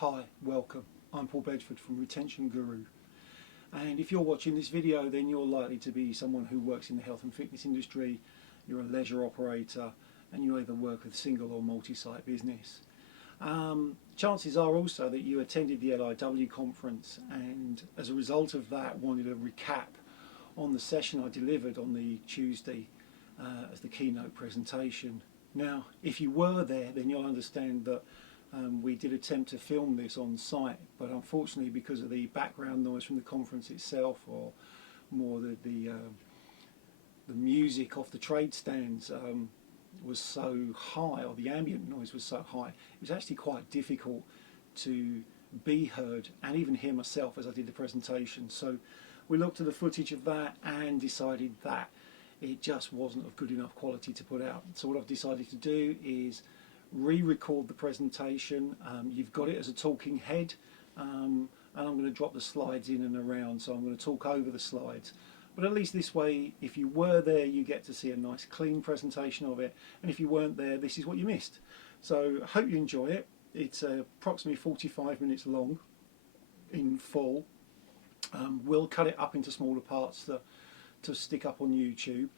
Hi, welcome. I'm Paul Bedford from Retention Guru, and if you're watching this video then you're likely to be someone who works in the health and fitness industry, you're a leisure operator, and you either work with single or multi-site business. Chances are also that you attended the LIW conference and as a result of that wanted a recap on the session I delivered on the Tuesday as the keynote presentation. Now, if you were there, then you'll understand that we did attempt to film this on site, but unfortunately because of the background noise from the conference itself, or more the music off the trade stands was so high, or the ambient noise was so high, it was actually quite difficult to be heard and even hear myself as I did the presentation. So we looked at the footage of that and decided that it just wasn't of good enough quality to put out. So what I've decided to do is re-record the presentation. You've got it as a talking head, and I'm going to drop the slides in and around, so I'm going to talk over the slides. But at least this way, if you were there, you get to see a nice clean presentation of it, and if you weren't there, this is what you missed. So I hope you enjoy it. It's approximately 45 minutes long in full. We'll cut it up into smaller parts to stick up on YouTube.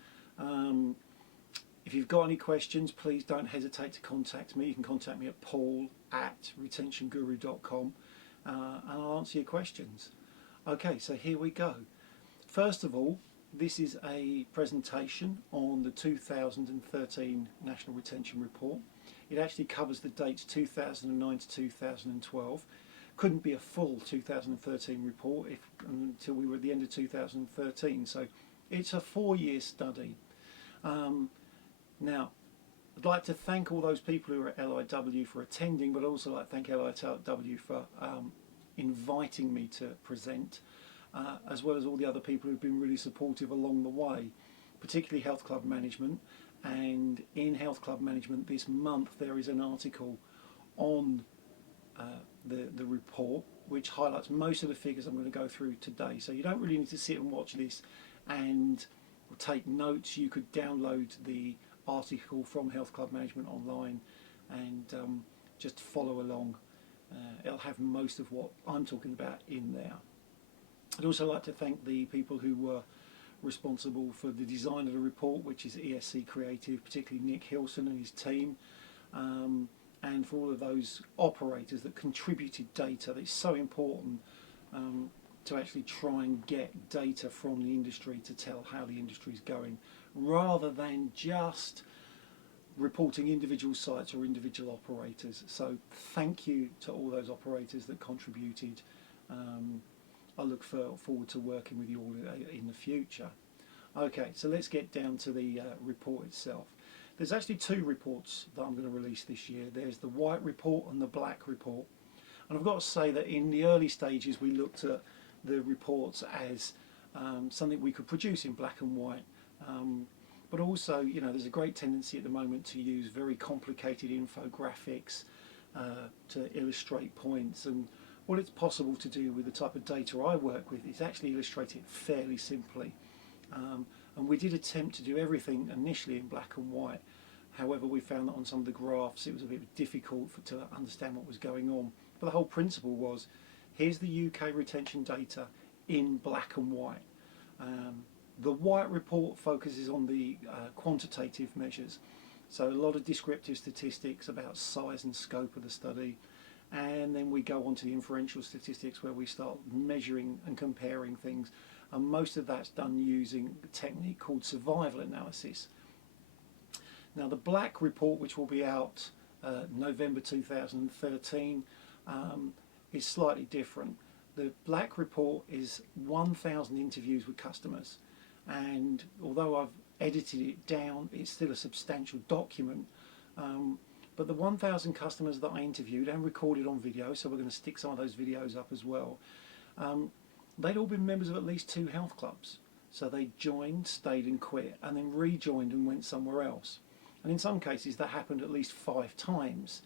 If you've got any questions, please don't hesitate to contact me. You can contact me at paul@retentionguru.com and I'll answer your questions. Okay, so here we go. First of all, this is a presentation on the 2013 National Retention Report. It actually covers the dates 2009 to 2012. Couldn't be a full 2013 report until we were at the end of 2013, so it's a 4-year study. Now, I'd like to thank all those people who are at LIW for attending, but I'd also like to thank LIW for inviting me to present, as well as all the other people who've been really supportive along the way, particularly Health Club Management. And in Health Club Management this month there is an article on the report which highlights most of the figures I'm going to go through today. So you don't really need to sit and watch this and take notes. You could download the article from Health Club Management online and just follow along. It'll have most of what I'm talking about in there. I'd also like to thank the people who were responsible for the design of the report, which is ESC Creative, particularly Nick Hilson and his team, and for all of those operators that contributed data. It's so important to actually try and get data from the industry to tell how the industry is going, rather than just reporting individual sites or individual operators. So thank you to all those operators that contributed. I look forward to working with you all in the future. Okay, so let's get down to the report itself. There's actually 2 reports that I'm going to release this year. There's the white report and the black report. And I've got to say that in the early stages we looked at the reports as something we could produce in black and white. But also, you know, there's a great tendency at the moment to use very complicated infographics to illustrate points, and what it's possible to do with the type of data I work with is actually illustrate it fairly simply. And we did attempt to do everything initially in black and white. However, we found that on some of the graphs it was a bit difficult to understand what was going on. But the whole principle was, here's the UK retention data in black and white. The white report focuses on the quantitative measures, so a lot of descriptive statistics about size and scope of the study, and then we go on to the inferential statistics where we start measuring and comparing things, and most of that's done using a technique called survival analysis. Now the black report, which will be out November 2013, is slightly different. The black report is 1,000 interviews with customers, and although I've edited it down, it's still a substantial document. But the 1,000 customers that I interviewed and recorded on video, so we're going to stick some of those videos up as well, they'd all been members of at least 2 health clubs. So they joined, stayed and quit, and then rejoined and went somewhere else. And in some cases that happened at least 5 times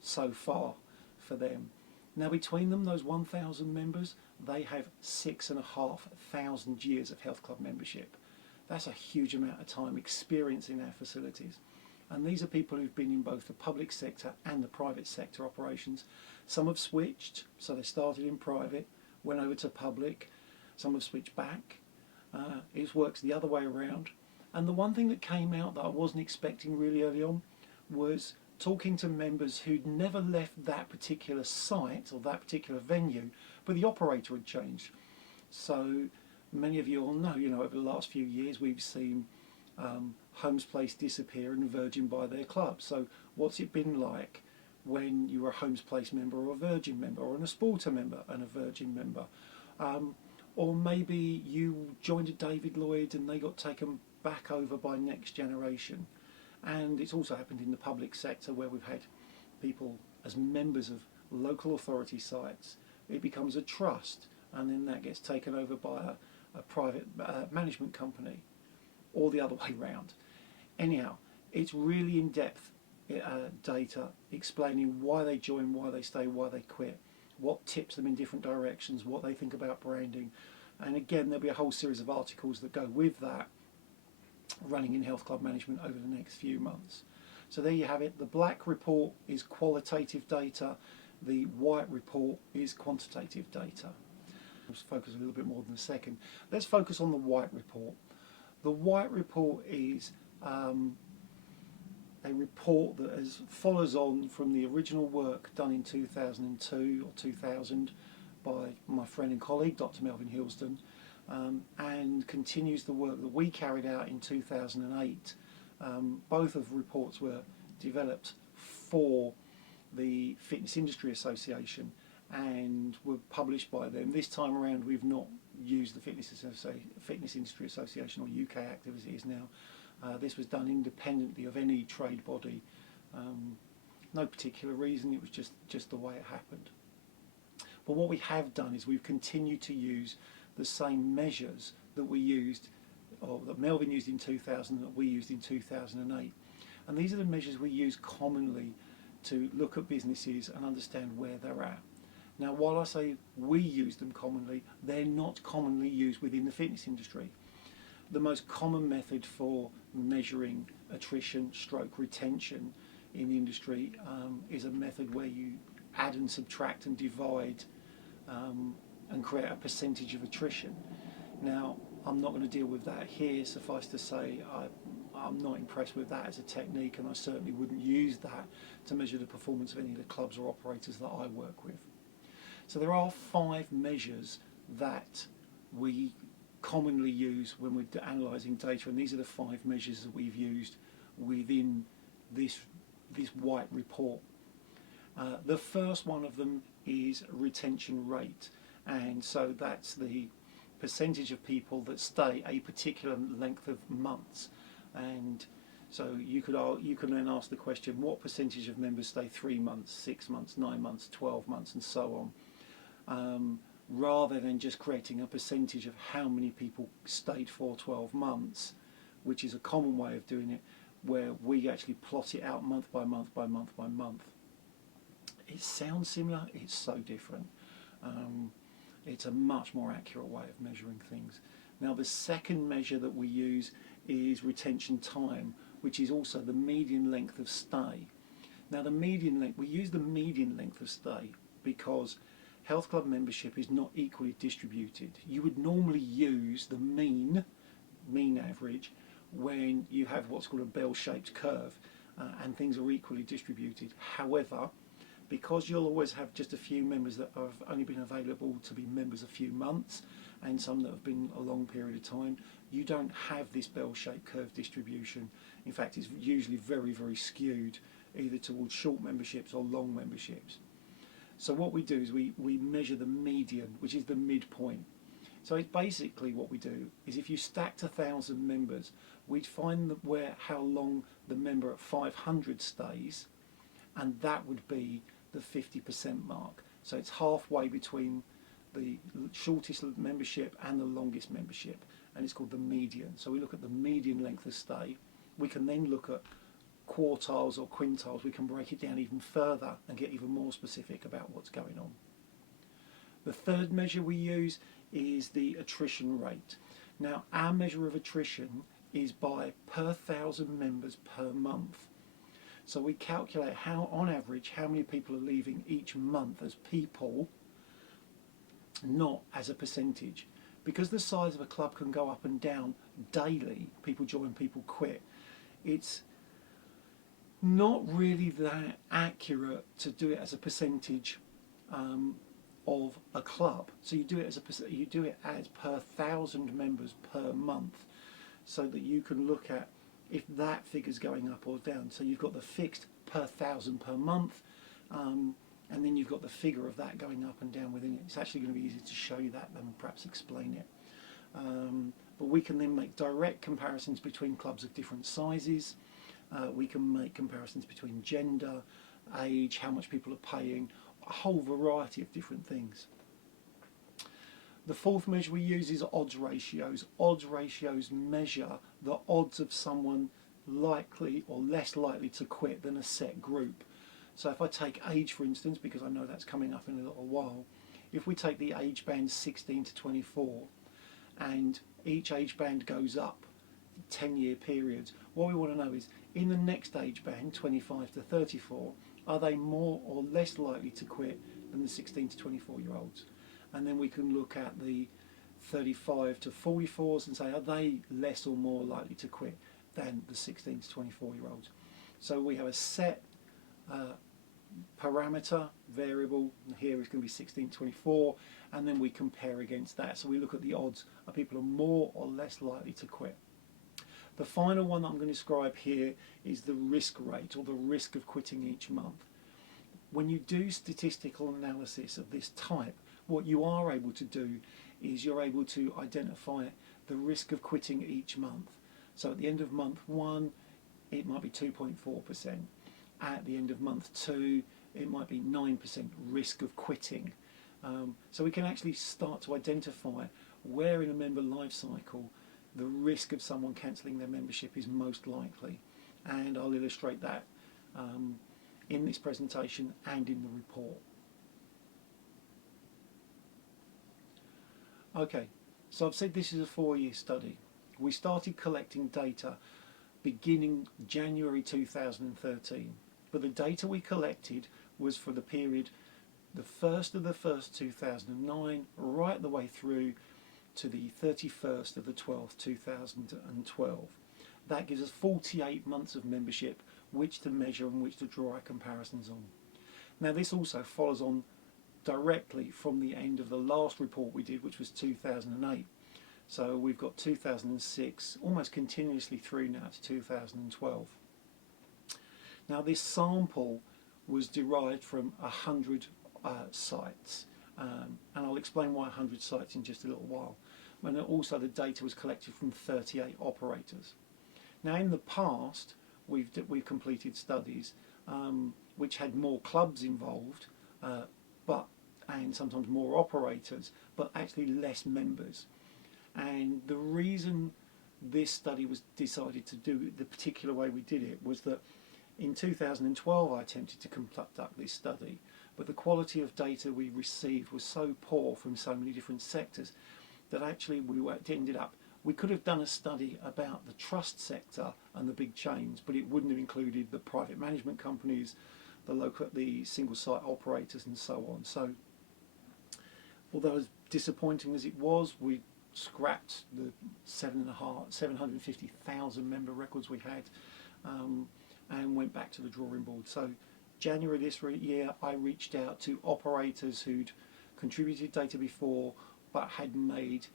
so far for them. Now between them, those 1,000 members, they have 6,500 years of health club membership. That's a huge amount of time experience in our facilities. And these are people who've been in both the public sector and the private sector operations. Some have switched, so they started in private, went over to public. Some have switched back. It works the other way around. And the one thing that came out that I wasn't expecting really early on was talking to members who'd never left that particular site or that particular venue, but the operator had changed. So many of you all know, over the last few years we've seen Holmes Place disappear and Virgin buy their club. So what's it been like when you were a Holmes Place member or a Virgin member or an Esporta member and a Virgin member? Or maybe you joined a David Lloyd and they got taken back over by Next Generation. And it's also happened in the public sector where we've had people as members of local authority sites. It becomes a trust and then that gets taken over by a private management company, or the other way round. Anyhow, it's really in-depth data explaining why they join, why they stay, why they quit, what tips them in different directions, what they think about branding. And again, there'll be a whole series of articles that go with that running in health club management over the next few months. So there you have it. The black report is qualitative data. The white report is quantitative data. Let's focus a little bit more than a second. Let's focus on the white report. The white report is a report that follows on from the original work done in 2002 or 2000 by my friend and colleague Dr. Melvin Hilsden, and continues the work that we carried out in 2008. Both of the reports were developed for the Fitness Industry Association and were published by them. This time around we've not used the Fitness Industry Association, or UK Active as it is now. This was done independently of any trade body. No particular reason, it was just the way it happened. But what we have done is we've continued to use the same measures that we used, or that Melvin used in 2000, that we used in 2008. And these are the measures we use commonly to look at businesses and understand where they're at. Now, while I say we use them commonly, they're not commonly used within the fitness industry. The most common method for measuring attrition / retention in the industry is a method where you add and subtract and divide and create a percentage of attrition. Now, I'm not going to deal with that here. Suffice to say, I'm not impressed with that as a technique, and I certainly wouldn't use that to measure the performance of any of the clubs or operators that I work with. So there are 5 measures that we commonly use when we're analysing data, and these are the 5 measures that we've used within this white report. The first one of them is retention rate, and so that's the percentage of people that stay a particular length of months. And so you can then ask the question, what percentage of members stay 3 months, 6 months, 9 months, 12 months, and so on, rather than just creating a percentage of how many people stayed for 12 months, which is a common way of doing it, where we actually plot it out month by month by month by month. It sounds similar, it's so different. It's a much more accurate way of measuring things. Now, the second measure that we use is retention time, which is also the median length of stay. Now, we use the median length of stay because health club membership is not equally distributed. You would normally use the mean average when you have what's called a bell-shaped curve and things are equally distributed. However, because you'll always have just a few members that have only been available to be members a few months and some that have been a long period of time, you don't have this bell-shaped curve distribution. In fact, it's usually very, very skewed either towards short memberships or long memberships. So what we do is we measure the median, which is the midpoint. So it's basically what we do is if you stacked 1,000 members, we'd find how long the member at 500 stays, and that would be the 50% mark. So it's halfway between the shortest membership and the longest membership, and it's called the median. So we look at the median length of stay. We can then look at quartiles or quintiles. We can break it down even further and get even more specific about what's going on. The third measure we use is the attrition rate. Now, our measure of attrition is by per 1,000 members per month. So we calculate how, on average, how many people are leaving each month as people, not as a percentage. Because the size of a club can go up and down daily, people join, people quit, it's not really that accurate to do it as a percentage of a club. So you do it as per 1,000 members per month, so that you can look at if that figure's going up or down. So you've got the fixed per 1,000 per month, and then you've got the figure of that going up and down within it. It's actually going to be easier to show you that than perhaps explain it. But we can then make direct comparisons between clubs of different sizes. We can make comparisons between gender, age, how much people are paying, a whole variety of different things. The fourth measure we use is odds ratios. Odds ratios measure the odds of someone likely or less likely to quit than a set group. So if I take age, for instance, because I know that's coming up in a little while, if we take the age band 16 to 24 and each age band goes up 10-year periods, what we want to know is, in the next age band, 25 to 34, are they more or less likely to quit than the 16 to 24 year olds? And then we can look at the 35 to 44s and say, are they less or more likely to quit than the 16 to 24 year olds? So we have a set parameter variable. Here is going to be 16 to 24, and then we compare against that. So we look at the odds of people are more or less likely to quit. The final one that I'm going to describe here is the risk rate, or the risk of quitting each month. When you do statistical analysis of this type, what you are able to do is you're able to identify the risk of quitting each month. So at the end of month 1, it might be 2.4%. At the end of month 2, it might be 9% risk of quitting. So we can actually start to identify where in a member life cycle the risk of someone cancelling their membership is most likely. And I'll illustrate that in this presentation and in the report. Okay, so I've said this is a 4-year study. We started collecting data beginning January 2013, but the data we collected was for the period the 1st of the 1st 2009 right the way through to the 31st of the 12th 2012. That gives us 48 months of membership which to measure and which to draw our comparisons on. Now this also follows on directly from the end of the last report we did, which was 2008. So we've got 2006 almost continuously through now to 2012. Now this sample was derived from 100 sites, and I'll explain why 100 sites in just a little while. And also the data was collected from 38 operators. Now in the past we've completed studies which had more clubs involved, and sometimes more operators, but actually less members. And the reason this study was decided to do it the particular way we did it was that in 2012 I attempted to conduct this study, but the quality of data we received was so poor from so many different sectors that actually we could have done a study about the trust sector and the big chains, but it wouldn't have included the private management companies, the single site operators and so on. So although as disappointing as it was, we scrapped the 750,000 member records we had and went back to the drawing board. So January this year I reached out to operators who'd contributed data before but had made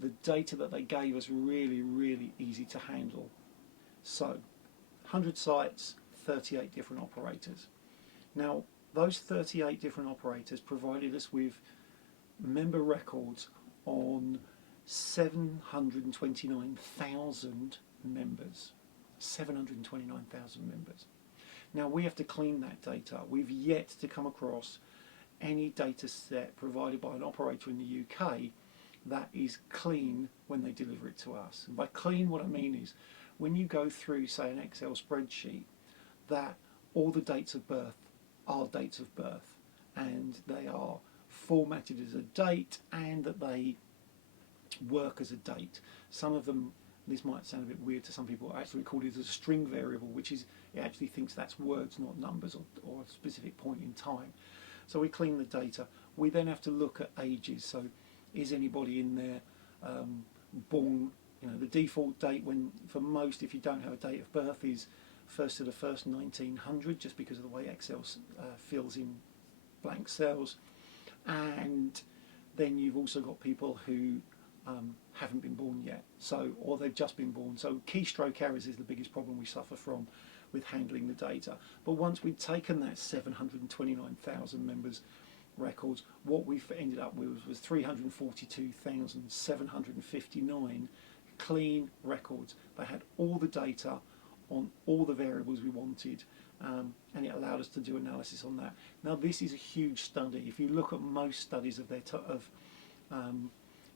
the data that they gave us really, really easy to handle. So 100 sites, 38 different operators. Now those 38 different operators provided us with member records on 729,000 members. 729,000 members. Now we have to clean that data. We've yet to come across any data set provided by an operator in the UK that is clean when they deliver it to us. And by clean, what I mean is when you go through, say, an Excel spreadsheet, that all the dates of birth are dates of birth, and they are formatted as a date, and that they work as a date. Some of them, this might sound a bit weird to some people, are actually recorded as a string variable, which is It actually thinks that's words, not numbers, or a specific point in time. So we clean the data. We then have to look at ages. So is anybody in there born, the default date when, for most, if you don't have a date of birth, is 1st to the 1st 1900, just because of the way Excel fills in blank cells. And then you've also got people who haven't been born yet, or they've just been born. So keystroke errors is the biggest problem we suffer from with handling the data. But once we'd taken that 729,000 members records, what we've ended up with was 342,759 clean records. They had all the data on all the variables we wanted, and it allowed us to do analysis on that. Now this is a huge study. If you look at most studies of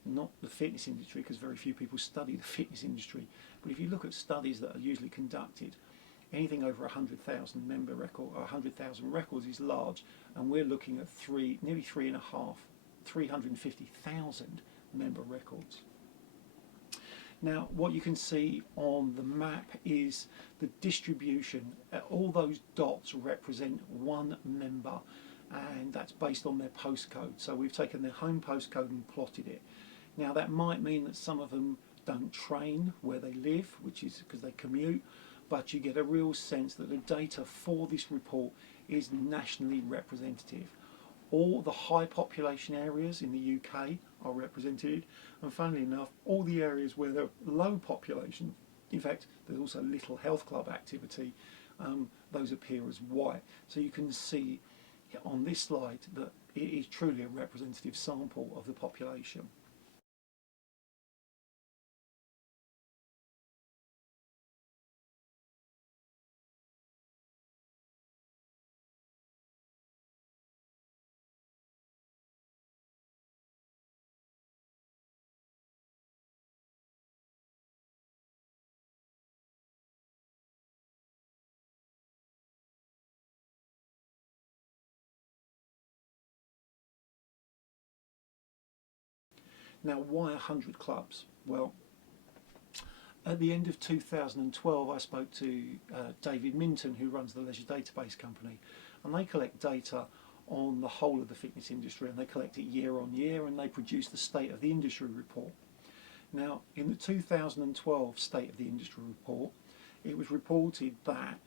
not the fitness industry, because very few people study the fitness industry, but if you look at studies that are usually conducted, anything over 100,000 member record or 100,000 records is large, and we're looking at nearly 350,000 member records. Now what you can see on the map is the distribution. All those dots represent one member, and that's based on their postcode. So we've taken their home postcode and plotted it. Now that might mean that some of them don't train where they live, which is because they commute, but you get a real sense that the data for this report is nationally representative. All the high population areas in the UK are represented, and funnily enough, all the areas where there's low population, in fact there's also little health club activity, those appear as white. So you can see on this slide that it is truly a representative sample of the population. Now, why 100 clubs? Well, at the end of 2012, I spoke to David Minton, who runs the Leisure Database Company, and they collect data on the whole of the fitness industry, and they collect it year on year, and they produce the State of the Industry report. Now, in the 2012 State of the Industry report, it was reported that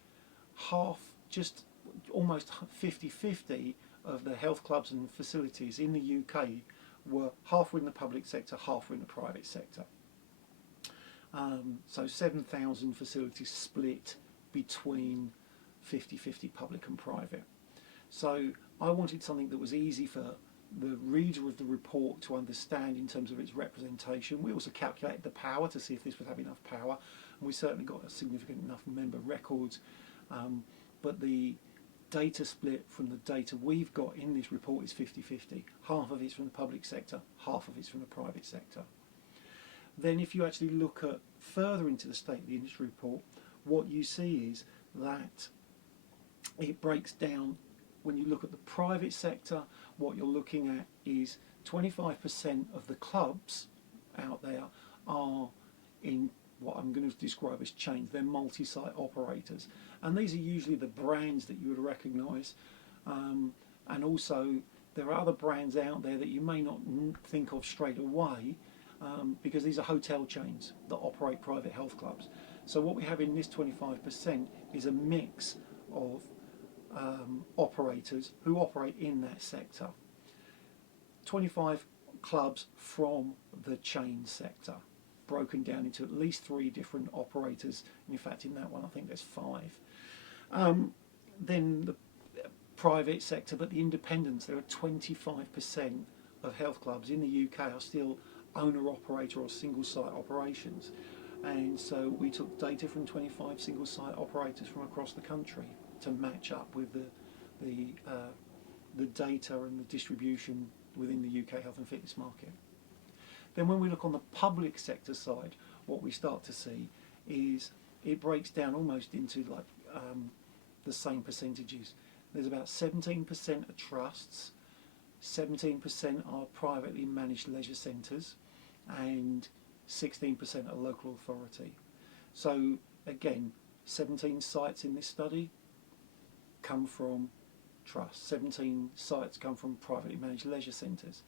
just almost 50-50 of the health clubs and facilities in the UK half were in the public sector, half were in the private sector. So 7,000 facilities split between 50-50 public and private. So I wanted something that was easy for the reader of the report to understand in terms of its representation. We also calculated the power to see if this would have enough power, and we certainly got a significant enough member records, but the data split from the data we've got in this report is 50-50. Half of it's from the public sector, half of it's from the private sector. Then if you actually look at further into the State of the Industry report, what you see is that it breaks down. When you look at the private sector, what you're looking at is 25% of the clubs out there are in what I'm going to describe as chains. They're multi-site operators, and these are usually the brands that you would recognise, and also there are other brands out there that you may not think of straight away, because these are hotel chains that operate private health clubs. So what we have in this 25% is a mix of operators who operate in that sector. 25 clubs from the chain sector, broken down into at least 3 different operators. In fact, in that one I think there's 5. Then the private sector, but the independents, there are 25% of health clubs in the UK are still owner-operator or single-site operations. And so we took data from 25 single-site operators from across the country to match up with the data and the distribution within the UK health and fitness market. Then when we look on the public sector side, what we start to see is it breaks down almost into like the same percentages. There's about 17% are trusts, 17% are privately managed leisure centres, and 16% are local authority. So again, 17 sites in this study come from trusts. 17 sites come from privately managed leisure centres.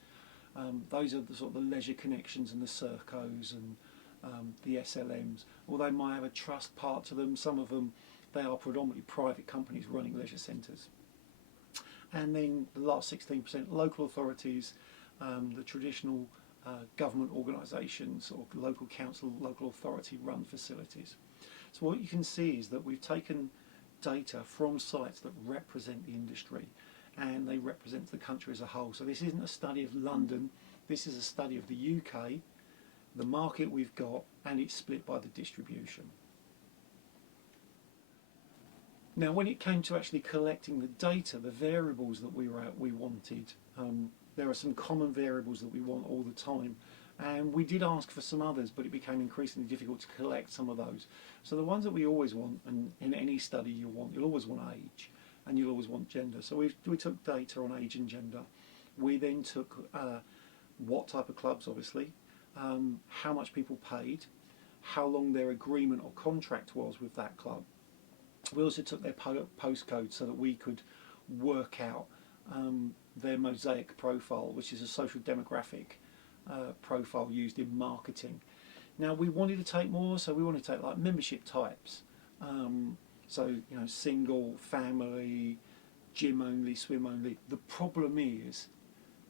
Those are the sort of the leisure connections and the Sercos and the SLMs. Although they might have a trust part to them, some of them, they are predominantly private companies running leisure centres. And then the last 16%, local authorities, the traditional government organisations or local council, local authority run facilities. So what you can see is that we've taken data from sites that represent the industry, and they represent the country as a whole. So this isn't a study of London, this is a study of the UK, the market we've got, and it's split by the distribution. Now when it came to actually collecting the data, the variables that we wanted, there are some common variables that we want all the time, and we did ask for some others, but it became increasingly difficult to collect some of those. So the ones that we always want, and in any study you'll always want age, and you'll always want gender. So we took data on age and gender. We then took what type of clubs, obviously, how much people paid, how long their agreement or contract was with that club. We also took their postcode so that we could work out their mosaic profile, which is a social demographic profile used in marketing. Now we wanted to take more, so we wanted to take like membership types. So you know, single, family, gym only, swim only. The problem is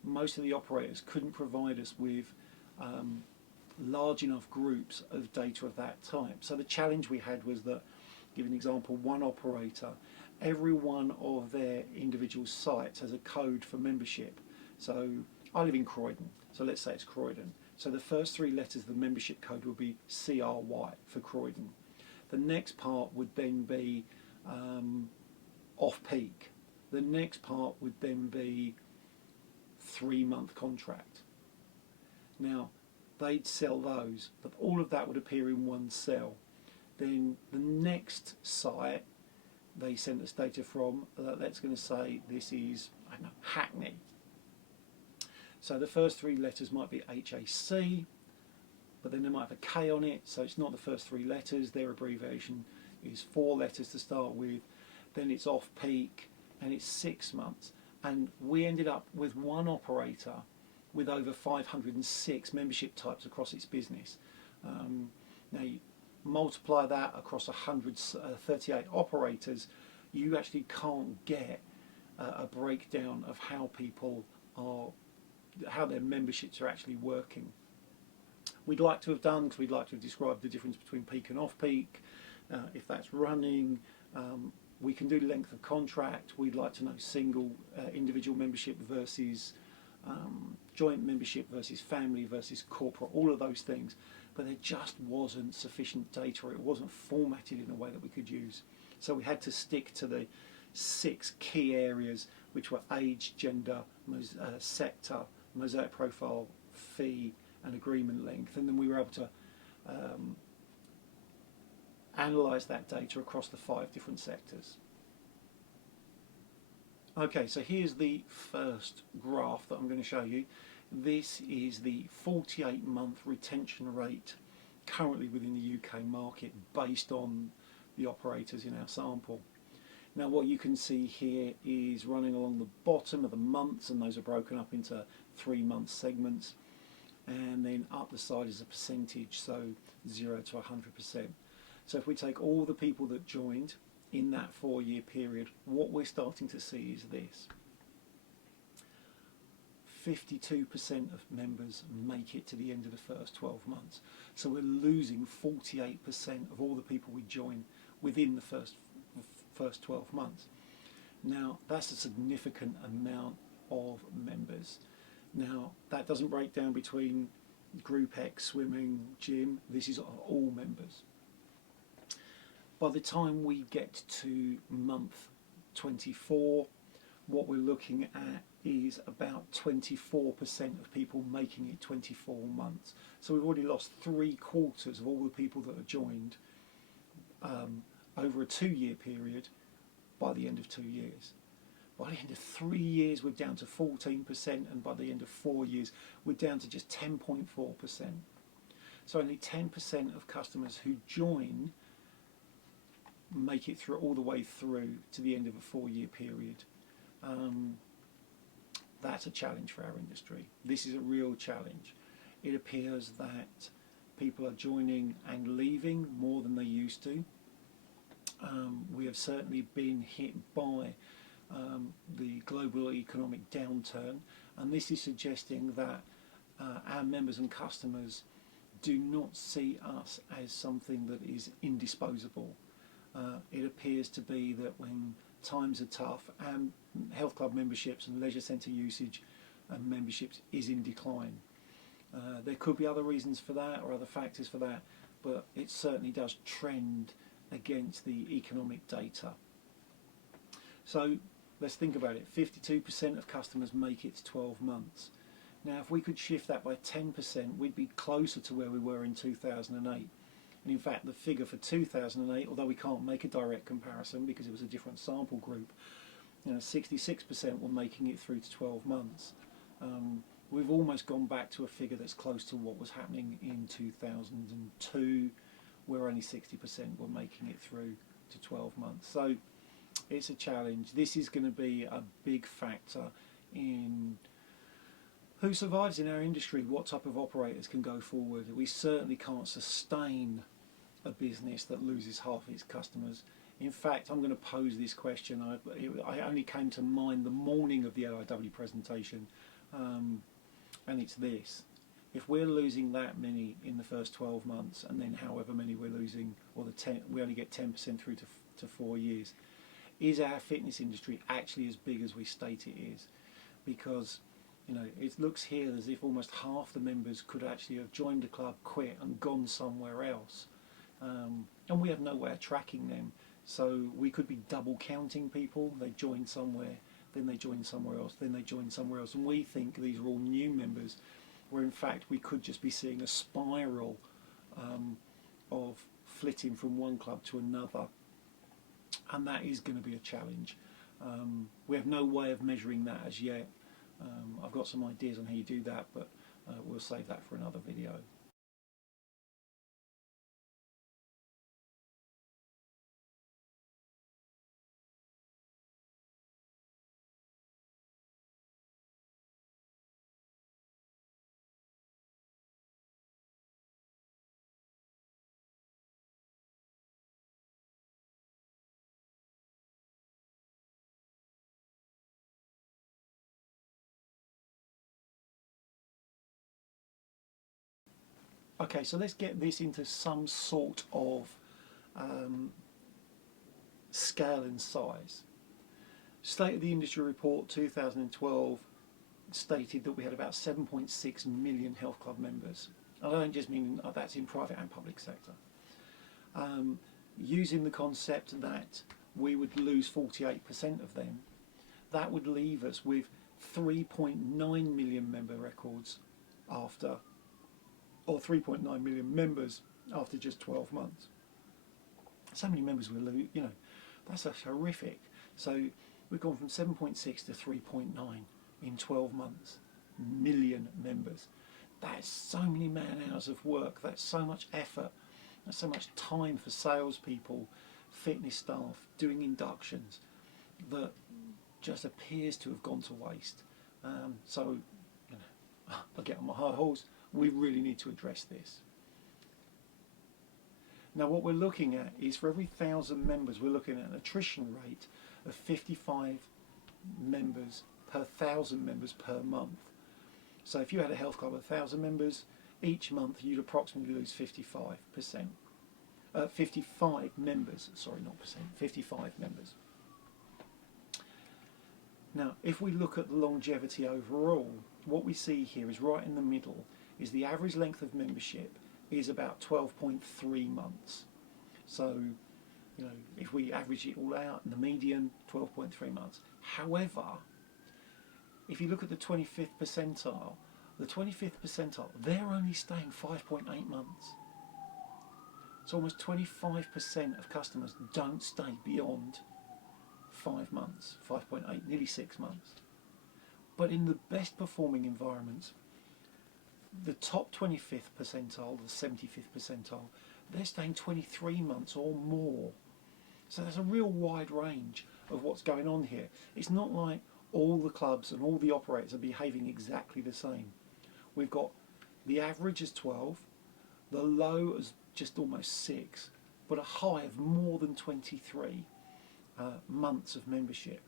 most of the operators couldn't provide us with large enough groups of data of that type. So the challenge we had was that, give an example, one operator, every one of their individual sites has a code for membership. So I live in Croydon, so let's say it's Croydon. So the first three letters of the membership code would be CRY for Croydon. The next part would then be off-peak. The next part would then be 3-month contract. Now, they'd sell those, but all of that would appear in one cell. Then the next site they sent us data from, let's going to say this is, I don't know, Hackney. So the first three letters might be HAC, but then they might have a K on it, so it's not the first three letters. Their abbreviation is 4 letters to start with, then it's off peak, and it's 6 months. And we ended up with one operator with over 506 membership types across its business. Now you multiply that across 138 operators, you actually can't get a breakdown of how people are, how their memberships are actually working. We'd like to have done, because we'd like to have described the difference between peak and off-peak, if that's running. We can do length of contract. We'd like to know single individual membership versus joint membership versus family versus corporate, all of those things. But there just wasn't sufficient data, or it wasn't formatted in a way that we could use. So we had to stick to the 6 key areas, which were age, gender, sector, mosaic profile, fee, and agreement length, and then we were able to analyse that data across the 5 different sectors. Okay, so here's the first graph that I'm going to show you. This is the 48-month retention rate currently within the UK market based on the operators in our sample. Now what you can see here is running along the bottom of the months, and those are broken up into 3-month segments, and then up the side is a percentage, so 0 to 100%. So if we take all the people that joined in that 4-year period, what we're starting to see is this. 52% of members make it to the end of the first 12 months. So we're losing 48% of all the people we join within the first 12 months. Now that's a significant amount of members. Now that doesn't break down between Group X, swimming, gym. This is all members. By the time we get to month 24, what we're looking at is about 24% of people making it 24 months. So we've already lost 3/4 of all the people that are joined over a 2-year period by the end of 2 years. By the end of 3 years, we're down to 14%, and by the end of 4 years, we're down to just 10.4%. So only 10% of customers who join make it through all the way through to the end of a 4-year period. That's a challenge for our industry. This is a real challenge. It appears that people are joining and leaving more than they used to. We have certainly been hit by the global economic downturn, and this is suggesting that our members and customers do not see us as something that is indisposable. It appears to be that when times are tough, and health club memberships and leisure centre usage and memberships is in decline. There could be other reasons for that or other factors for that, but it certainly does trend against the economic data. So let's think about it. 52% of customers make it to 12 months. Now if we could shift that by 10%, we'd be closer to where we were in 2008. And in fact the figure for 2008, although we can't make a direct comparison because it was a different sample group, 66% were making it through to 12 months. We've almost gone back to a figure that's close to what was happening in 2002, where only 60% were making it through to 12 months. So it's a challenge. This is going to be a big factor in who survives in our industry, what type of operators can go forward. We certainly can't sustain a business that loses half its customers. In fact, I'm going to pose this question. I only came to mind the morning of the LIW presentation, and it's this. If we're losing that many in the first 12 months, and then however many we're losing, or we only get 10% through to 4 years, is our fitness industry actually as big as we state it is? Because it looks here as if almost half the members could actually have joined a club, quit and gone somewhere else, and we have no way of tracking them. So we could be double counting people. They joined somewhere, then they joined somewhere else, then they joined somewhere else, and we think these are all new members, where in fact we could just be seeing a spiral of flitting from one club to another, and that is going to be a challenge. We have no way of measuring that as yet. I've got some ideas on how you do that, but we'll save that for another video. Okay, so let's get this into some sort of scale and size. State of the Industry Report 2012 stated that we had about 7.6 million health club members. I don't just mean that's in private and public sector. Using the concept that we would lose 48% of them, that would leave us with 3.9 million member records after, or 3.9 million members after just 12 months. So many members we lose, that's horrific. So we've gone from 7.6 to 3.9 in 12 months, million members. That's so many man hours of work, that's so much effort, that's so much time for salespeople, fitness staff, doing inductions, that just appears to have gone to waste. So I get on my high horse. We really need to address this. Now what we're looking at is for every 1,000 members, we're looking at an attrition rate of 55 members per 1,000 members per month. So if you had a health club of 1,000 members, each month you'd approximately lose 55%. 55 members, sorry, not percent, 55 members. Now if we look at the longevity overall, what we see here is right in the middle is the average length of membership is about 12.3 months. So, if we average it all out, the median, 12.3 months. However, if you look at the 25th percentile, they're only staying 5.8 months. So almost 25% of customers don't stay beyond 5 months, 5.8, nearly 6 months. But in the best performing environments, the top 25th percentile, the 75th percentile, they're staying 23 months or more. So there's a real wide range of what's going on here. It's not like all the clubs and all the operators are behaving exactly the same. We've got the average as 12, the low as just almost 6, but a high of more than 23 months of membership.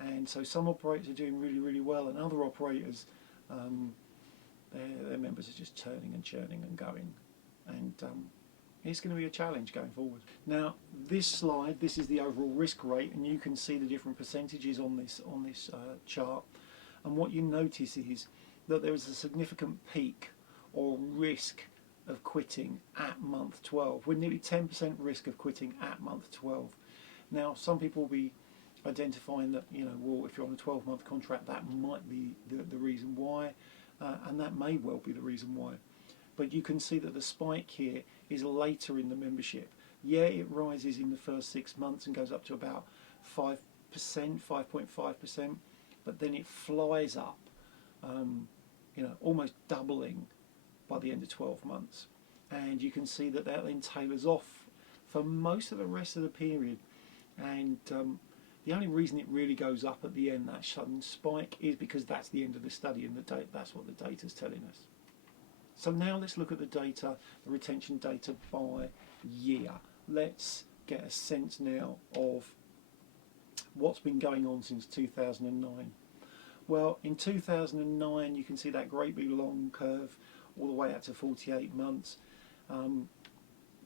And so some operators are doing really, really well, and other operators, their members are just churning and churning and going. And it's going to be a challenge going forward. Now, this slide, this is the overall risk rate, and you can see the different percentages on this chart. And what you notice is that there is a significant peak or risk of quitting at month 12. We're nearly 10% risk of quitting at month 12. Now, some people will be identifying that, you know, well, if you're on a 12-month contract, that might be the reason why, and that may well be the reason why. But you can see that the spike here is later in the membership. Yeah, it rises in the first 6 months and goes up to about 5%, 5.5%, but then it flies up, you know, almost doubling by the end of 12 months. And you can see that that then tailors off for most of the rest of the period. And the only reason it really goes up at the end, that sudden spike, is because that's the end of the study, and that's what the data's telling us. So now let's look at the data, the retention data by year. Let's get a sense now of what's been going on since 2009. Well, in 2009, you can see that great big long curve all the way out to 48 months.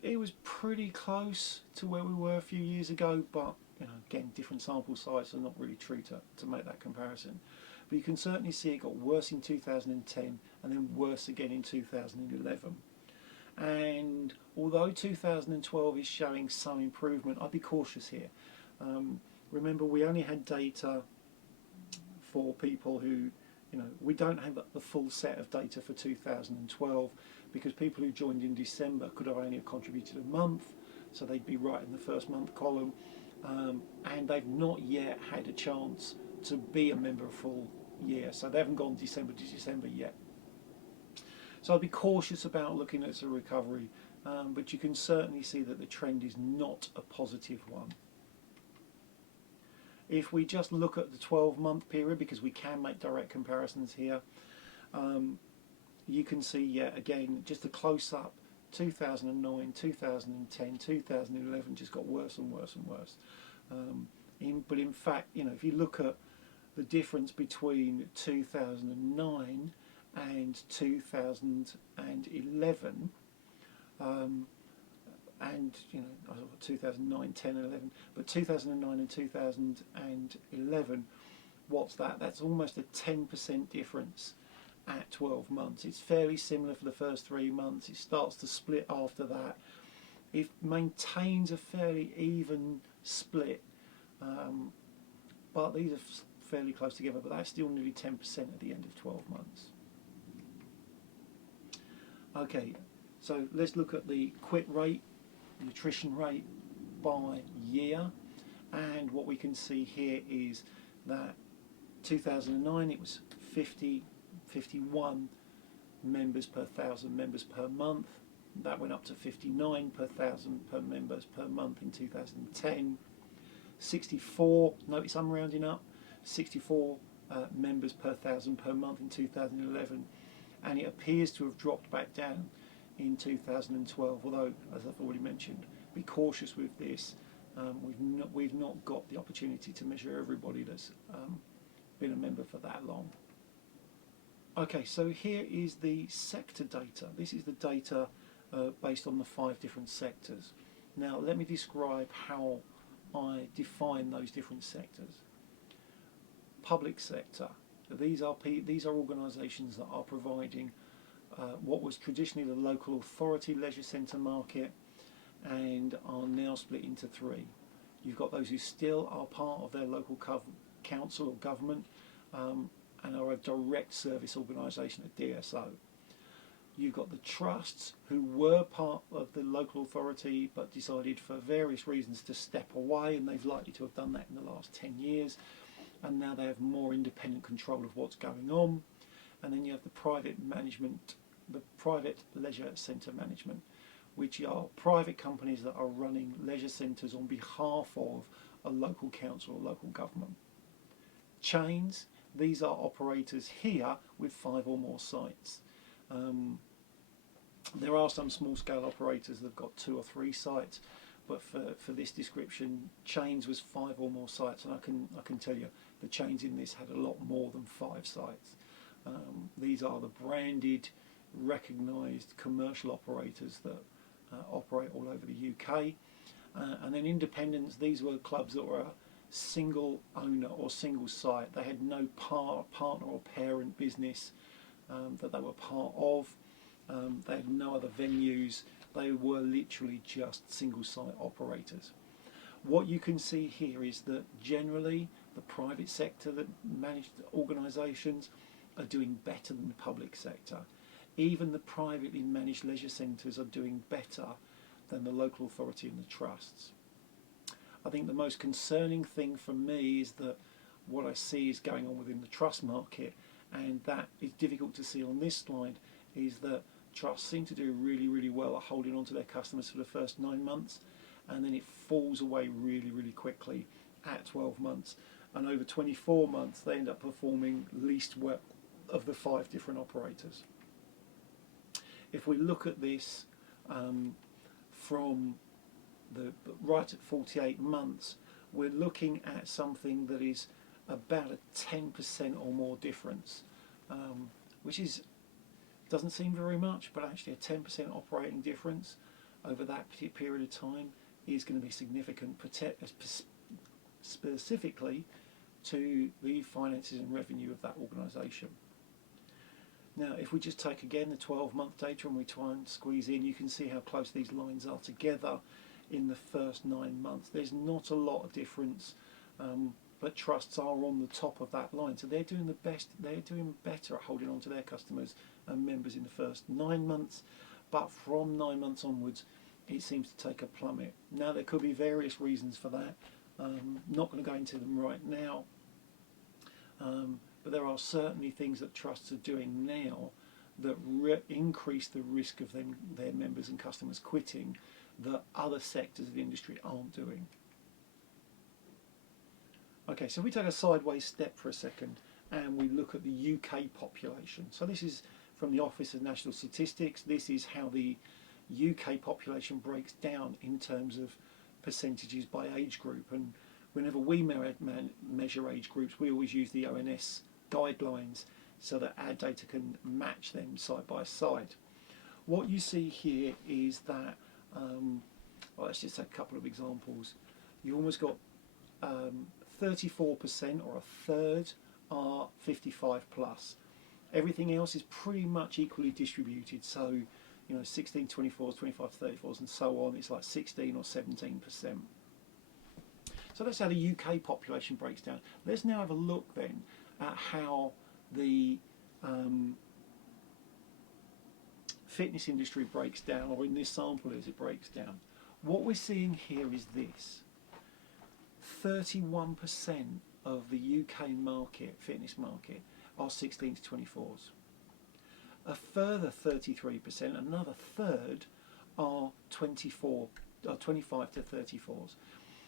It was pretty close to where we were a few years ago, but you know, again, different sample sizes are not really true to make that comparison. But you can certainly see it got worse in 2010 and then worse again in 2011. And although 2012 is showing some improvement, I'd be cautious here. Remember, we only had data for people who, you know, we don't have the full set of data for 2012 because people who joined in December could have only contributed a month, so they'd be right in the first month column, and they've not yet had a chance to be a member a full year, so they haven't gone December to December yet. So I'd be cautious about looking at a recovery, but you can certainly see that the trend is not a positive one. If we just look at the 12-month period, because we can make direct comparisons here, you can see yet again just a close-up. 2009, 2010, 2011 just got worse and worse and worse. But in fact, you know, if you look at the difference between 2009 and 2011, and you know, 2009, 10 and 11, but 2009 and 2011, what's that? That's almost a 10% difference at 12 months. It's fairly similar for the first 3 months. It starts to split after that. It maintains a fairly even split, but these are fairly close together, but that's still nearly 10% at the end of 12 months. Okay, so let's look at the quit rate, the attrition rate by year, and what we can see here is that 2009 it was 51 members per 1,000 members per month. That went up to 59 per 1,000 per members per month in 2010. 64, notice I'm rounding up, 64 members per 1,000 per month in 2011, and it appears to have dropped back down in 2012, although, as I've already mentioned, be cautious with this. We've not got the opportunity to measure everybody that's been a member for that long. Okay, so here is the sector data. This is the data based on the 5 different sectors. Now let me describe how I define those different sectors. Public sector. These are organisations that are providing what was traditionally the local authority leisure centre market and are now split into 3. You've got those who still are part of their local council or government and are a direct service organisation, a DSO. You've got the trusts who were part of the local authority but decided for various reasons to step away, and they've likely to have done that in the last 10 years, and now they have more independent control of what's going on. And then you have the private management, the private leisure centre management, which are private companies that are running leisure centres on behalf of a local council or local government. Chains, these are operators here with 5 or more sites. There are some small scale operators that have got 2 or 3 sites, but for this description, chains was 5 or more sites, and I can tell you the chains in this had a lot more than 5 sites. These are the branded, recognised commercial operators that operate all over the UK. And then independents, these were clubs that were a single owner or single site. They had no partner or parent business that they were part of. They had no other venues. They were literally just single site operators. What you can see here is that generally the private sector that managed organisations are doing better than the public sector. Even the privately managed leisure centres are doing better than the local authority and the trusts. I think the most concerning thing for me is that what I see is going on within the trust market, and that is difficult to see on this slide, is that trusts seem to do really, really well at holding on to their customers for the first 9 months, and then it falls away really, really quickly at 12 months. And over 24 months, they end up performing least well of the 5 different operators. If we look at this from the right at 48 months, we're looking at something that is about a 10% or more difference, which doesn't seem very much, but actually a 10% operating difference over that period of time is going to be significant, specifically to the finances and revenue of that organisation. Now, if we just take again the 12-month data and we try and squeeze in, you can see how close these lines are together in the first 9 months. There's not a lot of difference, but trusts are on the top of that line. So they're doing the best, they're doing better at holding on to their customers and members in the first 9 months, but from 9 months onwards, it seems to take a plummet. Now, there could be various reasons for that. Not going to go into them right now. But there are certainly things that trusts are doing now that increase the risk of their members and customers quitting that other sectors of the industry aren't doing. Okay, so we take a sideways step for a second and we look at the UK population. So this is from the Office of National Statistics. This is how the UK population breaks down in terms of percentages by age group. And whenever we measure age groups, we always use the ONS guidelines so that our data can match them side by side. What you see here is that, well, let's just take a couple of examples. You've almost got 34% or a third are 55 plus. Everything else is pretty much equally distributed. So, you know, 16 to 24s, 25 to 34s, and so on. It's like 16 or 17%. So that's how the UK population breaks down. Let's now have a look then at how the fitness industry breaks down, or in this sample as it breaks down. What we're seeing here is this. 31% of the UK market, fitness market, are 16 to 24s. A further 33%, another third, are 25 to 34s.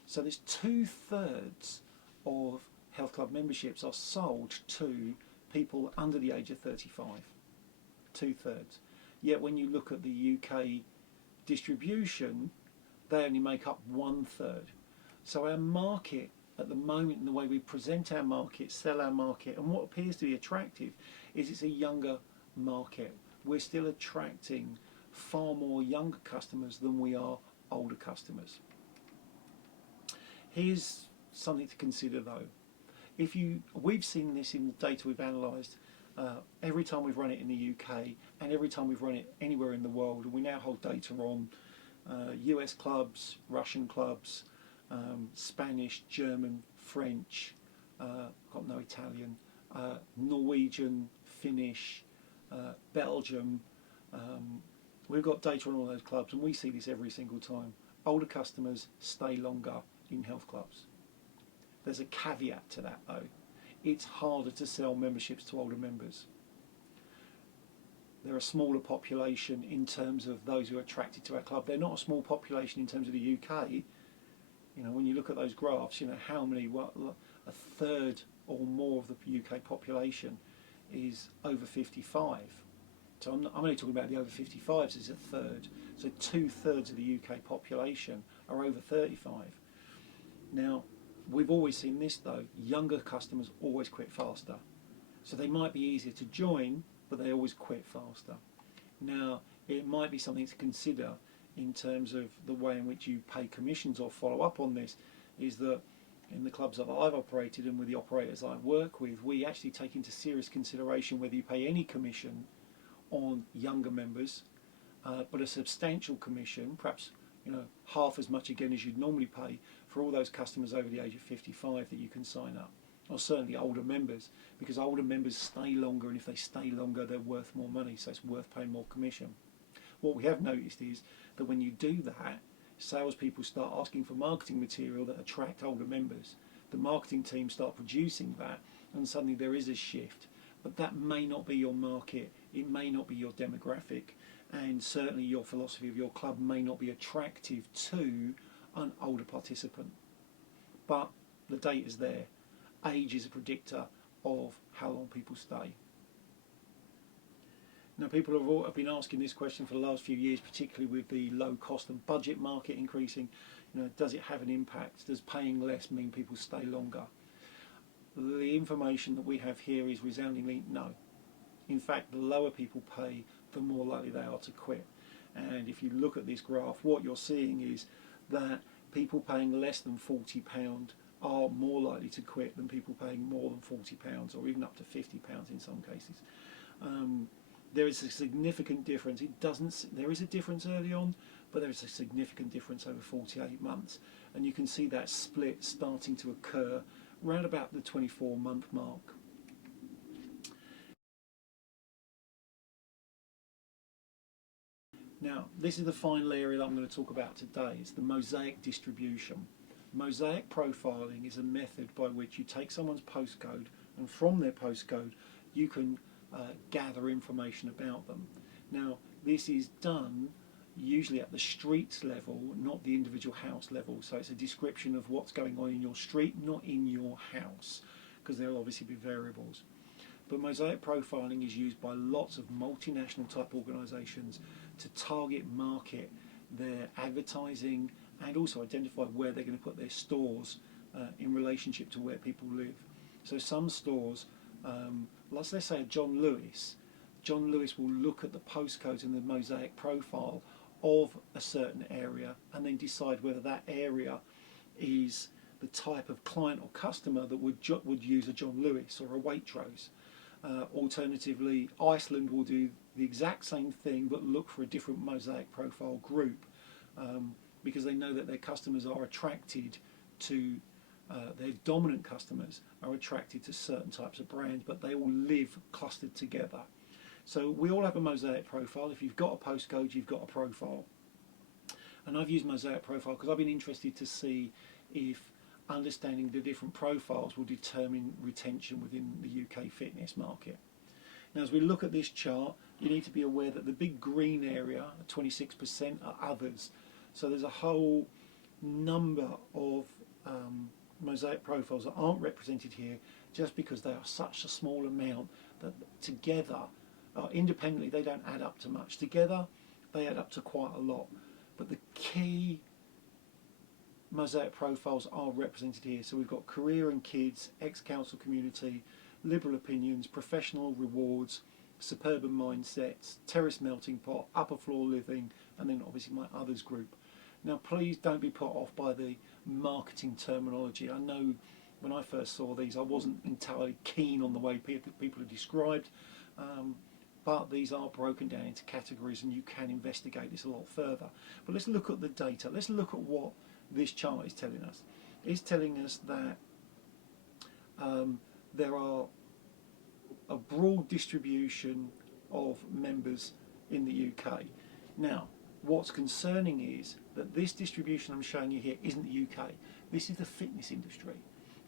So there's 2/3 of health club memberships are sold to people under the age of 35. 2/3. Yet when you look at the UK distribution, they only make up 1/3. So our market at the moment, and the way we present our market, sell our market, and what appears to be attractive is it's a younger market. We're still attracting far more younger customers than we are older customers. Here's something to consider though. We've seen this in the data we've analysed every time we've run it in the UK and every time we've run it anywhere in the world, and we now hold data on US clubs, Russian clubs, Spanish, German, French, got no Italian, Norwegian, Finnish, Belgium. We've got data on all those clubs, and we see this every single time. Older customers stay longer in health clubs. There's a caveat to that though. It's harder to sell memberships to older members. they're a smaller population in terms of those who are attracted to our club. They're not a small population in terms of the UK. You know, when you look at those graphs, you know how many, what, a third or more of the UK population is over 55. So I'm only talking about the over 55s as a third. So 2/3 of the UK population are over 35. Now, we've always seen this though, younger customers always quit faster. So they might be easier to join, but they always quit faster. Now, it might be something to consider in terms of the way in which you pay commissions or follow up on this, is that in the clubs that I've operated and with the operators I work with, we actually take into serious consideration whether you pay any commission on younger members, but a substantial commission, perhaps half as much again as you'd normally pay for all those customers over the age of 55 that you can sign up, or certainly older members, because older members stay longer, and if they stay longer they're worth more money, so it's worth paying more commission. What we have noticed is that when you do that, salespeople start asking for marketing material that attract older members. The marketing team start producing that, and suddenly there is a shift. But that may not be your market, it may not be your demographic, and certainly your philosophy of your club may not be attractive to an older participant. But the data's there. Age is a predictor of how long people stay. Now, people have been asking this question for the last few years, particularly with the low cost and budget market increasing. Does it have an impact? Does paying less mean people stay longer? The information that we have here is resoundingly no. In fact, the lower people pay, the more likely they are to quit. And if you look at this graph, what you're seeing is that people paying less than £40 are more likely to quit than people paying more than £40, or even up to £50 in some cases. There is a significant difference. There is a difference early on, but there is a significant difference over 48 months. And you can see that split starting to occur around about the 24-month mark. Now, this is the final area that I'm going to talk about today. It's the mosaic distribution. Mosaic profiling is a method by which you take someone's postcode, and from their postcode you can gather information about them. Now, this is done usually at the street level, not the individual house level. So it's a description of what's going on in your street, not in your house, because there will obviously be variables. But mosaic profiling is used by lots of multinational type organisations to target market their advertising and also identify where they're going to put their stores in relationship to where people live. So some stores, let's say a John Lewis will look at the postcodes and the mosaic profile of a certain area and then decide whether that area is the type of client or customer that would use a John Lewis or a Waitrose. Alternatively, Iceland will do the exact same thing but look for a different mosaic profile group, because they know that their customers are attracted to, their dominant customers are attracted to certain types of brands, but they all live clustered together. So we all have a mosaic profile. If you've got a postcode, you've got a profile. And I've used mosaic profile because I've been interested to see if understanding the different profiles will determine retention within the UK fitness market. Now, as we look at this chart, you need to be aware that the big green area, 26%, are others. So there's a whole number of mosaic profiles that aren't represented here just because they are such a small amount that together, independently, they don't add up to much. Together, they add up to quite a lot. But the key mosaic profiles are represented here. So we've got career and kids, ex-council community, liberal opinions, professional rewards, suburban mindsets, terrace melting pot, upper floor living, and then obviously my others group. Now, please don't be put off by the marketing terminology. I know when I first saw these, I wasn't entirely keen on the way people are described, but these are broken down into categories and you can investigate this a lot further. But let's look at the data. Let's look at what this chart is telling us. It's telling us that there are a broad distribution of members in the UK. Now, what's concerning is that this distribution I'm showing you here isn't the UK. This is the fitness industry.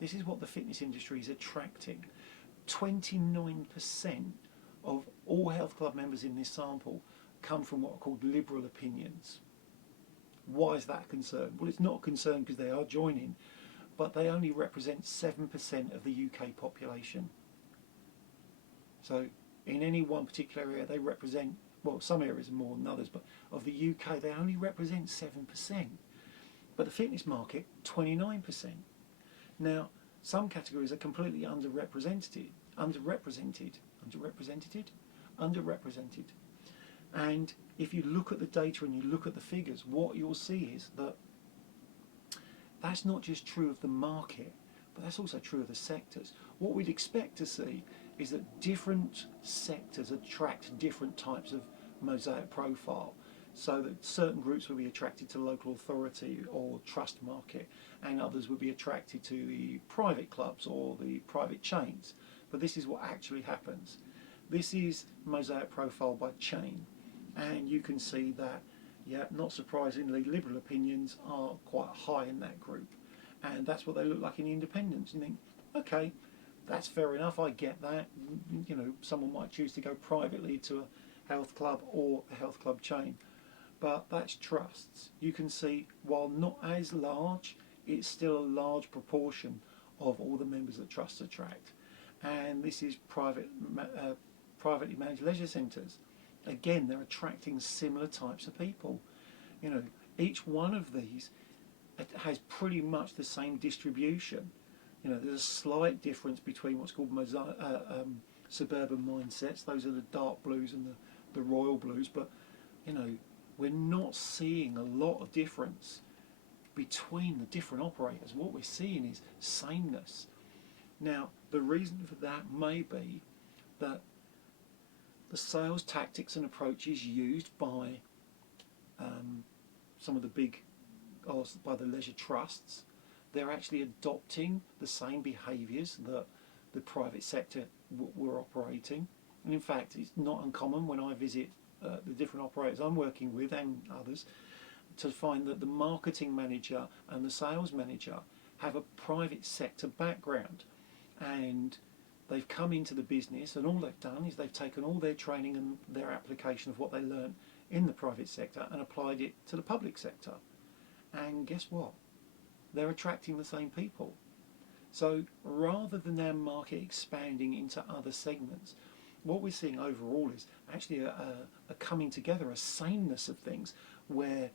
This is what the fitness industry is attracting. 29% of all health club members in this sample come from what are called liberal opinions. Why is that a concern? Well, it's not a concern because they are joining, but they only represent 7% of the UK population. So in any one particular area, they represent, well, some areas are more than others, but of the UK, they only represent 7%. But the fitness market, 29%. Now, some categories are completely underrepresented. And if you look at the data and you look at the figures, what you'll see is that that's not just true of the market, but that's also true of the sectors. What we'd expect to see is that different sectors attract different types of mosaic profile, so that certain groups will be attracted to local authority or trust market, and others would be attracted to the private clubs or the private chains. But this is what actually happens. This is mosaic profile by chain, and you can see that, yeah, not surprisingly, liberal opinions are quite high in that group, and that's what they look like in independents. You think, okay, that's fair enough, I get that. You know, someone might choose to go privately to a health club or a health club chain, but that's trusts. You can see, while not as large, it's still a large proportion of all the members that trusts attract. And this is privately managed leisure centres. Again, they're attracting similar types of people. You know, each one of these has pretty much the same distribution. You know, there's a slight difference between what's called suburban mindsets. Those are the dark blues and the royal blues. But, you know, we're not seeing a lot of difference between the different operators. What we're seeing is sameness. Now, the reason for that may be that the sales tactics and approaches used by some of the big, or by the leisure trusts, they're actually adopting the same behaviours that the private sector were operating. And in fact, it's not uncommon when I visit the different operators I'm working with and others to find that the marketing manager and the sales manager have a private sector background, and they've come into the business, and all they've done is they've taken all their training and their application of what they learned in the private sector and applied it to the public sector. And guess what? They're attracting the same people. So rather than their market expanding into other segments, what we're seeing overall is actually a coming together, a sameness of things, where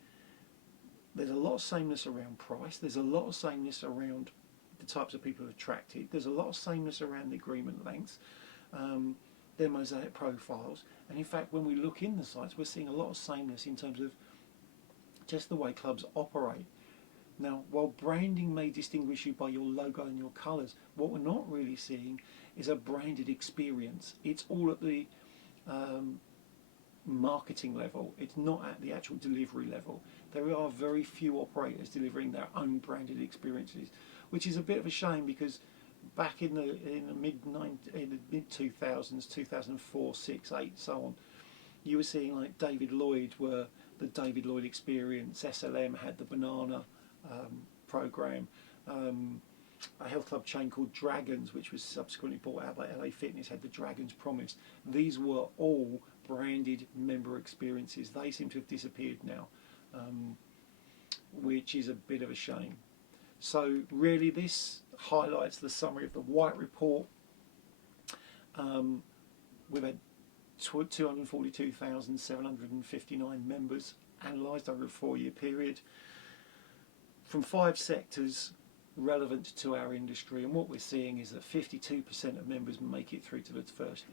there's a lot of sameness around price, there's a lot of sameness around the types of people attracted, there's a lot of sameness around the agreement lengths, their mosaic profiles, and in fact when we look in the sites we're seeing a lot of sameness in terms of just the way clubs operate. Now, while branding may distinguish you by your logo and your colours, what we're not really seeing is a branded experience. It's all at the marketing level, it's not at the actual delivery level. There are very few operators delivering their own branded experiences, which is a bit of a shame, because back in the mid 2000s, 2004, 6, 8, so on, you were seeing like David Lloyd were the David Lloyd experience, SLM had the banana program, a health club chain called Dragons, which was subsequently bought out by LA Fitness, had the Dragons Promise. These were all branded member experiences. They seem to have disappeared now, which is a bit of a shame. So really this highlights the summary of the White Report. We've had 242,759 members analysed over a 4-year period from 5 sectors relevant to our industry, and what we're seeing is that 52% of members make it through to the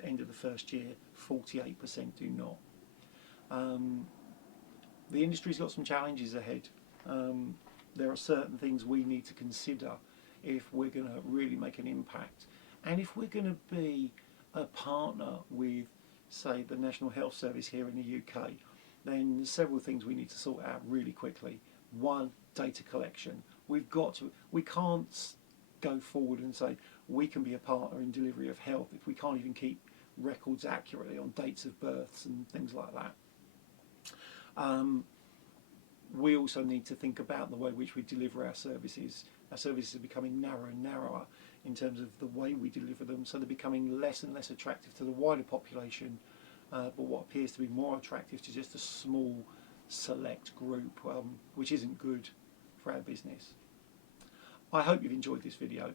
end of the first year, 48% do not. The industry's got some challenges ahead. There are certain things we need to consider if we're going to really make an impact, and if we're going to be a partner with, say, the National Health Service here in the UK, then there's several things we need to sort out really quickly. One, data collection. We can't go forward and say we can be a partner in delivery of health if we can't even keep records accurately on dates of births and things like that. We also need to think about the way in which we deliver our services. Our services are becoming narrower and narrower. in terms of the way we deliver them, so they're becoming less and less attractive to the wider population, but what appears to be more attractive to just a small select group, which isn't good for our business. I hope you've enjoyed this video.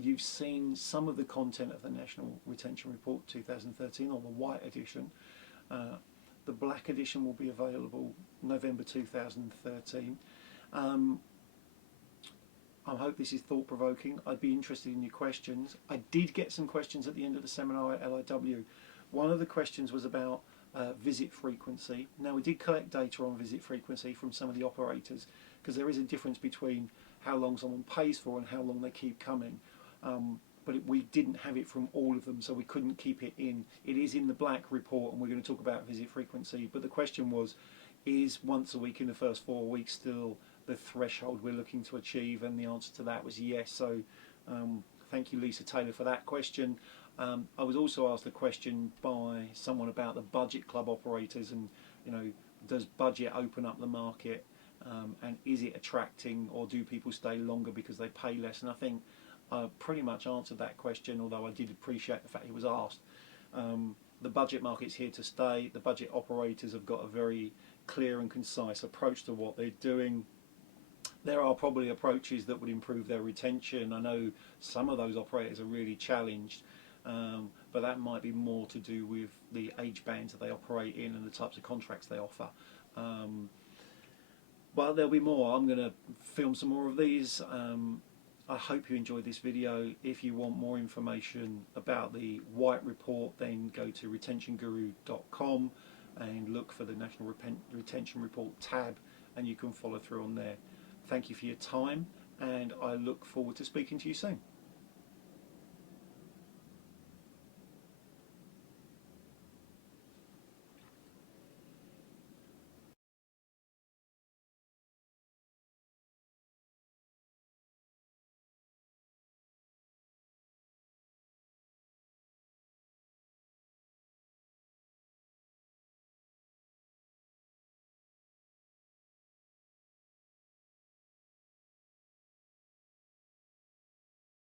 You've seen some of the content of the National Retention Report 2013 on the white edition. The black edition will be available November 2013. I hope this is thought-provoking. I'd be interested in your questions. I did get some questions at the end of the seminar at LIW. One of the questions was about visit frequency. Now, we did collect data on visit frequency from some of the operators, because there is a difference between how long someone pays for and how long they keep coming. But we didn't have it from all of them, so we couldn't keep it in. It is in the black report, and we're going to talk about visit frequency. But the question was, is once a week in the first 4 weeks still the threshold we're looking to achieve? And the answer to that was yes. So thank you, Lisa Taylor, for that question. I was also asked a question by someone about the budget club operators, and does budget open up the market, and is it attracting, or do people stay longer because they pay less? And I think I pretty much answered that question, although I did appreciate the fact it was asked. The budget market's here to stay. The budget operators have got a very clear and concise approach to what they're doing. There are probably approaches that would improve their retention. I know some of those operators are really challenged, but that might be more to do with the age bands that they operate in and the types of contracts they offer. But there'll be more. I'm going to film some more of these. I hope you enjoyed this video. If you want more information about the White Report, then go to retentionguru.com and look for the National Retention Report tab, and you can follow through on there. Thank you for your time, and I look forward to speaking to you soon.